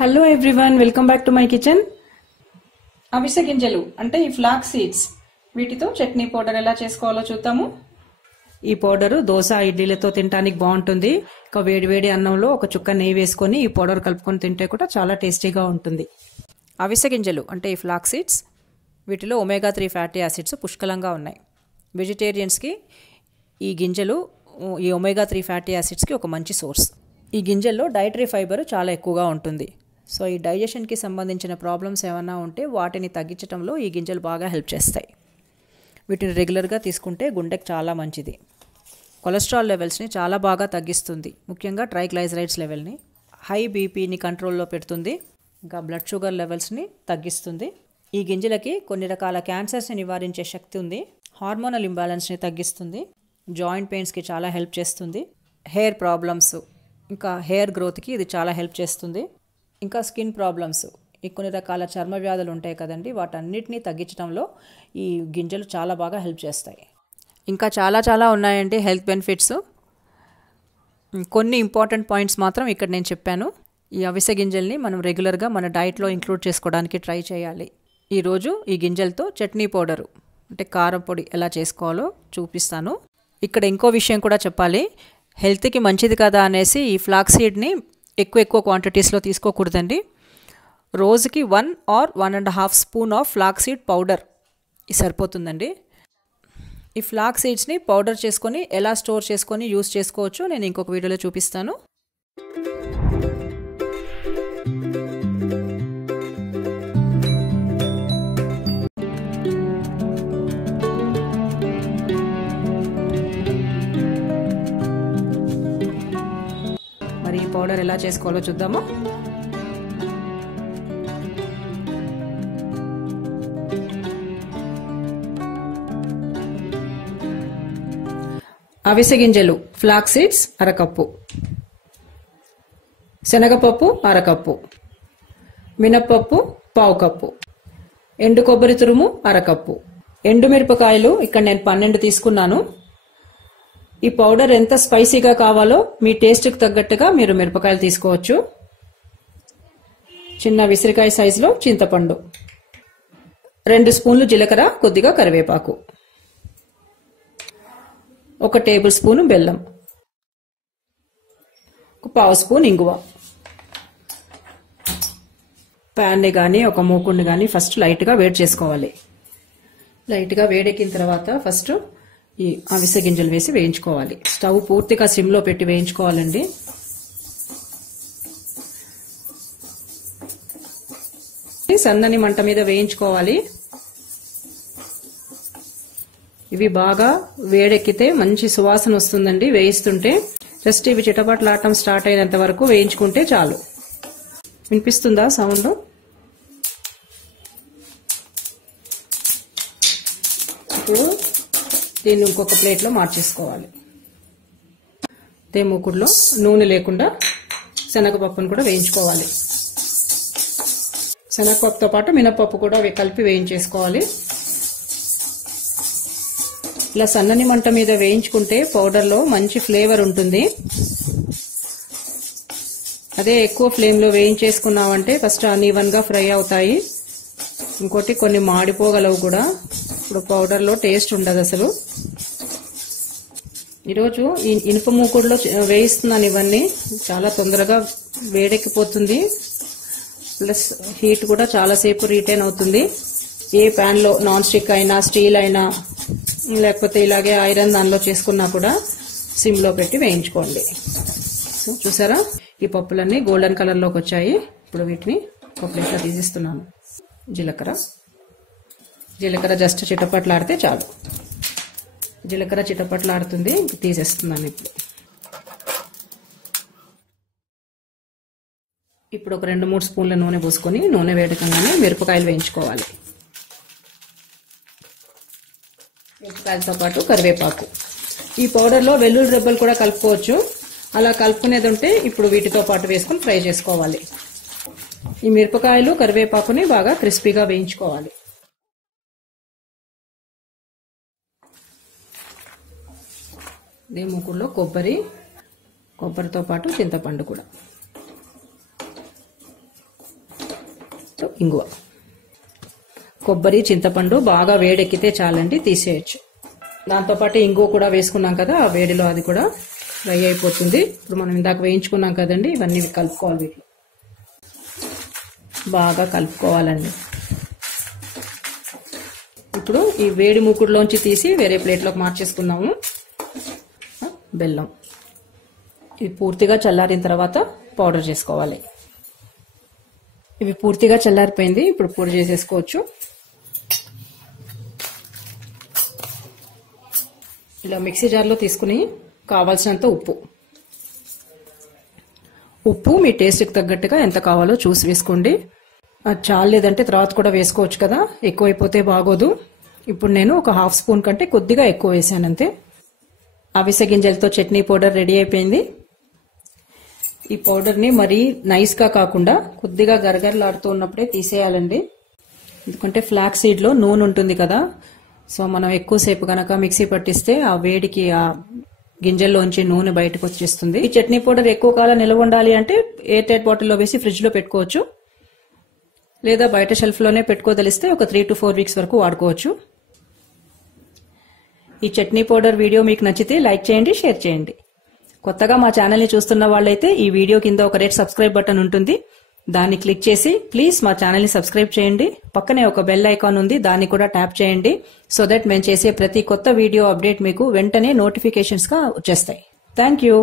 Hello everyone, welcome back to my kitchen. అవిసె గింజలు అంటే ఈ ఫ్లాక్ సీడ్స్, వీటితో చట్నీ పౌడర్ ఎలా చేసుకోవాలో చూద్దాము. ఈ పౌడరు దోశ ఇడ్లీలతో తినడానికి బాగుంటుంది. ఇక వేడివేడి అన్నంలో ఒక చుక్క నెయ్యి వేసుకొని ఈ పౌడర్ కలుపుకొని తింటే కూడా చాలా టేస్టీగా ఉంటుంది. అవిసె గింజలు అంటే ఈ ఫ్లాక్ సీడ్స్, వీటిలో ఒమేగా 3 ఫ్యాటీ యాసిడ్స్ పుష్కలంగా ఉన్నాయి. వెజిటేరియన్స్కి ఈ గింజలు ఈ ఒమేగా 3 ఫ్యాటీ యాసిడ్స్కి ఒక మంచి సోర్స్. ఈ గింజల్లో డైటరీ ఫైబర్ చాలా ఎక్కువగా ఉంటుంది. సో ఈ డైజెషన్కి సంబంధించిన ప్రాబ్లమ్స్ ఏమైనా ఉంటే వాటిని తగ్గించడంలో ఈ గింజలు బాగా హెల్ప్ చేస్తాయి. వీటిని రెగ్యులర్గా తీసుకుంటే గుండెకి చాలా మంచిది. కొలెస్ట్రాల్ లెవెల్స్ని చాలా బాగా తగ్గిస్తుంది, ముఖ్యంగా ట్రైగ్లైజరైడ్స్ లెవెల్ని. హై బీపీని కంట్రోల్లో పెడుతుంది, ఇంకా బ్లడ్ షుగర్ లెవెల్స్ని తగ్గిస్తుంది. ఈ గింజలకి కొన్ని రకాల క్యాన్సర్స్ని నివారించే శక్తి ఉంది. హార్మోనల్ ఇంబ్యాలెన్స్ని తగ్గిస్తుంది, జాయింట్ పెయిన్స్కి చాలా హెల్ప్ చేస్తుంది. హెయిర్ ప్రాబ్లమ్స్ ఇంకా హెయిర్ గ్రోత్కి ఇది చాలా హెల్ప్ చేస్తుంది. ఇంకా స్కిన్ ప్రాబ్లమ్స్, ఈ కొన్ని రకాల చర్మ వ్యాధులు ఉంటాయి కదండి, వాటన్నిటినీ తగ్గించడంలో ఈ గింజలు చాలా బాగా హెల్ప్ చేస్తాయి. ఇంకా చాలా ఉన్నాయండి హెల్త్ బెనిఫిట్స్. కొన్ని ఇంపార్టెంట్ పాయింట్స్ మాత్రం ఇక్కడ నేను చెప్పాను. ఈ అవిసె గింజల్ని మనం రెగ్యులర్గా మన డైట్లో ఇంక్లూడ్ చేసుకోవడానికి ట్రై చేయాలి. ఈరోజు ఈ గింజలతో చట్నీ పౌడరు అంటే కారం పొడి ఎలా చేసుకోవాలో చూపిస్తాను. ఇక్కడ ఇంకో విషయం కూడా చెప్పాలి. హెల్త్కి మంచిది కదా అనేసి ఈ ఫ్లాక్ సీడ్ని ఎక్కువ క్వాంటిటీస్లో తీసుకోకూడదండి. రోజుకి 1 or 1.5 spoon of flax seed powder సరిపోతుందండి. ఈ ఫ్లాక్ సీడ్స్ని పౌడర్ చేసుకొని ఎలా స్టోర్ చేసుకొని యూస్ చేసుకోవచ్చో నేను ఇంకొక వీడియోలో చూపిస్తాను. మరి ఈ పౌడర్ ఎలా చేసుకోవాలో చూద్దాము. అవిసె గింజలు ఫ్లాక్ సీడ్స్ అరకప్పు, శనగపప్పు అరకప్పు, మినప్పప్పు పావు కప్పు, ఎండు కొబ్బరి తురుము అరకప్పు, ఎండుమిరపకాయలు ఇక్కడ నేను 12 తీసుకున్నాను. ఈ పౌడర్ ఎంత స్పైసీగా కావాలో మీ టేస్ట్కి తగ్గట్టుగా మీరు మిరపకాయలు తీసుకోవచ్చు. చిన్న విసిరికాయ సైజులో చింతపండు, 2 స్పూన్లు జీలకర్ర, కొద్దిగా కరివేపాకు, 1 టేబుల్ స్పూను బెల్లం, 1 పావు స్పూన్ ఇంగువ. ప్యాన్ని కానీ ఒక మూకుడిని కానీ ఫస్ట్ లైట్గా వేడి చేసుకోవాలి. లైట్గా వేడెక్కిన తర్వాత ఫస్ట్ ఈ అవిసె గింజలు వేసి వేయించుకోవాలి. స్టవ్ పూర్తిగా సిమ్లో పెట్టి వేయించుకోవాలండి. సన్నని మంట మీద వేయించుకోవాలి. ఇవి బాగా వేడెక్కితే మంచి సువాసన వస్తుందండి వేయిస్తుంటే. జస్ట్ ఇవి చిటపట్లాడటం స్టార్ట్ అయినంత వరకు వేయించుకుంటే చాలు. వినిపిస్తుందా సౌండ్? ఇప్పుడు దీన్ని ఇంకొక ప్లేట్లో మార్చేసుకోవాలి. అదే మూకుడులో నూనె లేకుండా శనగపప్పును కూడా వేయించుకోవాలి. శనగపప్పుతో పాటు మినపప్పు కూడా కలిపి వేయించేసుకోవాలి. ఇలా సన్నని మంట మీద వేయించుకుంటే పౌడర్లో మంచి ఫ్లేవర్ ఉంటుంది. అదే ఎక్కువ ఫ్లేమ్లో వేయించేసుకున్నామంటే ఫస్ట్ అన్ఈవన్గా ఫ్రై అవుతాయి. ఇంకోటి కొన్ని మాడిపోగలవు కూడా. ఇప్పుడు పౌడర్లో టేస్ట్ ఉండదు అసలు. ఈరోజు ఈ ఇనుప మూకుడులో వేయిస్తున్నాను. ఇవన్నీ చాలా తొందరగా వేడెక్కిపోతుంది, ప్లస్ హీట్ కూడా చాలాసేపు రీటైన్ అవుతుంది. ఏ ప్యాన్లో నాన్ స్టిక్ అయినా స్టీల్ అయినా లేకపోతే ఇలాగే ఐరన్ దానిలో చేసుకున్నా కూడా సిమ్లో పెట్టి వేయించుకోండి. చూసారా, ఈ పప్పులన్నీ గోల్డెన్ కలర్లోకి వచ్చాయి. ఇప్పుడు వీటిని ఒక ప్లేట్లో తీసిస్తున్నాను. జీలకర్ర జస్ట్ చిటపట్లాడితే చాలు. జీలకర్ర చిటపట్లాడుతుంది, తీసేస్తున్నాను. ఇప్పుడు ఒక 2-3 స్పూన్ల నూనె పోసుకొని నూనె వేడకంగానే మిరపకాయలు వేయించుకోవాలి. మిరపకాయలతో పాటు కరివేపాకు. ఈ పౌడర్లో వెల్లుల్లి రెబ్బలు కూడా కలుపుకోవచ్చు. అలా కలుపుకునేది ఉంటే ఇప్పుడు వీటితో పాటు వేసుకొని ఫ్రై చేసుకోవాలి. ఈ మిరపకాయలు కరివేపాకుని బాగా క్రిస్పీగా వేయించుకోవాలి. ఇదే మూకుడులో కొబ్బరితో పాటు చింతపండు కూడా ఇంగువ. కొబ్బరి చింతపండు బాగా వేడెక్కితే చాలండి, తీసేయచ్చు. దాంతోపాటు ఇంగువ కూడా వేసుకున్నాం కదా, ఆ వేడిలో అది కూడా ఫ్రై అయిపోతుంది. ఇప్పుడు మనం ఇందాక వేయించుకున్నాం కదండి, ఇవన్నీ కలుపుకోవాలి. వీటిలో బాగా కలుపుకోవాలండి. ఇప్పుడు ఈ వేడి మూకుడులోంచి తీసి వేరే ప్లేట్లోకి మార్చేసుకున్నాము. బెల్లం ఇది పూర్తిగా చల్లారిన తర్వాత పౌడర్ చేసుకోవాలి. ఇవి పూర్తిగా చల్లారిపోయింది, ఇప్పుడు పొడి చేసేసుకోవచ్చు. ఇలా మిక్సీ జార్లో తీసుకుని కావాల్సినంత ఉప్పు మీ టేస్ట్కి తగ్గట్టుగా ఎంత కావాలో చూసి వేసుకోండి. అది చాలేదంటే తర్వాత కూడా వేసుకోవచ్చు కదా, ఎక్కువైపోతే బాగోదు. ఇప్పుడు నేను ఒక హాఫ్ స్పూన్ కంటే కొద్దిగా ఎక్కువ వేసానంతే. అవిసె గింజలతో చట్నీ పౌడర్ రెడీ అయిపోయింది. ఈ పౌడర్ని మరీ నైస్గా కాకుండా కొద్దిగా గరగరలాడుతూ ఉన్నప్పుడే తీసేయాలండి. ఎందుకంటే ఫ్లాక్స్ సీడ్లో నూనె ఉంటుంది కదా, సో మనం ఎక్కువసేపు కనుక మిక్సీ పట్టిస్తే ఆ వేడికి ఆ గింజల్లోంచి నూనె బయటకు వచ్చేస్తుంది. ఈ చట్నీ పౌడర్ ఎక్కువ కాలం నిల్వ ఉండాలి అంటే ఎయిర్ టైట్ బాటిల్లో వేసి ఫ్రిడ్జ్ లో పెట్టుకోవచ్చు, లేదా బయట షెల్ఫ్ లోనే పెట్టుకోదలిస్తే ఒక 3 to 4 వీక్స్ వరకు వాడుకోవచ్చు. ఈ చట్నీ పౌడర్ వీడియో మీకు నచ్చితే లైక్ చేయండి, షేర్ చేయండి. కొత్తగా మా ఛానల్ ని చూస్తున్న వాళ్ళైతే ఈ వీడియో కింద ఒక రెడ్ సబ్స్క్రైబ్ బటన్ ఉంటుంది, దాన్ని క్లిక్ చేసి ప్లీజ్ మా ఛానల్ ని సబ్స్క్రైబ్ చేయండి. పక్కనే ఒక బెల్ ఐకాన్ ఉంది, దాన్ని కూడా ట్యాప్ చేయండి. సో దట్ మేము చేసే ప్రతి కొత్త వీడియో అప్డేట్ మీకు వెంటనే నోటిఫికేషన్స్ గా వచ్చేస్తాయి. Thank you.